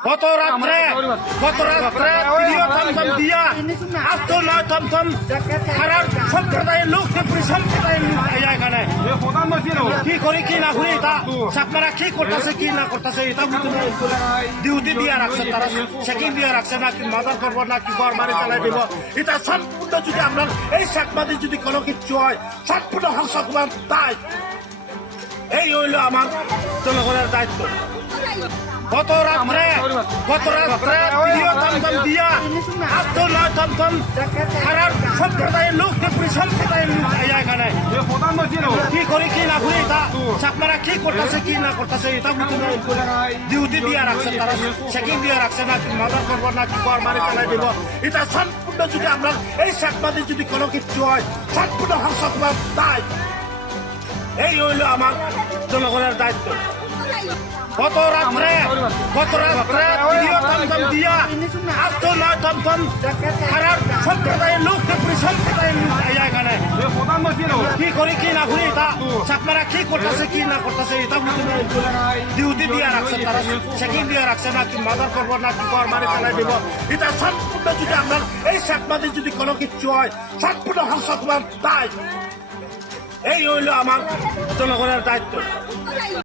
গত রাত্রে প্রিয় থমথম দিয়া আস্ত নয় থমথম খারাপ সম্প্রদায়ের লোক ত্রিপুরি সম্প্রদায়ের লোক এখানে কি করি কি না করি তা আপনারা কি করতেছে কি না করতেছে এটা ডিউটি দিয়ে রাখছে তারা চেকিং দিয়ে রাখছে না কি মাদার করবো না কি ঘর বাড়ি চালাই দিব এটা সম্পূর্ণ যদি আপনার এই চাকমাদি যদি কোনো কিছু হয় সম্পূর্ণ ধ্বংস করবার তাই এই হইল আমার জনগণের দায়িত্ব। গত রাত্রে প্রিয় থমথম দিয়া আস্ত নয় থমথম খারাপ সম্প্রদায়ের লোক ত্রিপুরি সম্প্রদায়ের লোক এখানে কি করি কি না করি তা আপনারা কি করতেছে কি না করতেছে এটা ডিউটি দিয়ে রাখছে তারা চেকিং দিয়ে রাখছে না কি মাদার করবো না কি ঘর বাড়ি চালাই দিব এটা সম্পূর্ণ যদি আপনার এই চাকমাদি যদি কোনো কিছু হয় সম্পূর্ণ ধ্বংস করবার তাই এই হইল আমার জনগণের দায়িত্ব। গত রাত্রে প্রিয় থমথম দিয়া আস্ত নয় থমথম খারাপ সম্প্রদায়ের লোক ত্রিপুরি সম্প্রদায়ের লোক এখানে কি করি কি না করি তা আপনারা কি করতেছে কি না করতেছে এটা ডিউটি দিয়ে রাখছে তারা চেকিং দিয়ে রাখছে না কি মাদার করবো না কি ঘর বাড়ি চালাই দিব এটা সম্পূর্ণ যদি আপনার এই চাকমাদি যদি কোনো কিছু হয় সম্পূর্ণ ধ্বংস করবার তাই এই হইল আমার জনগণের দায়িত্ব।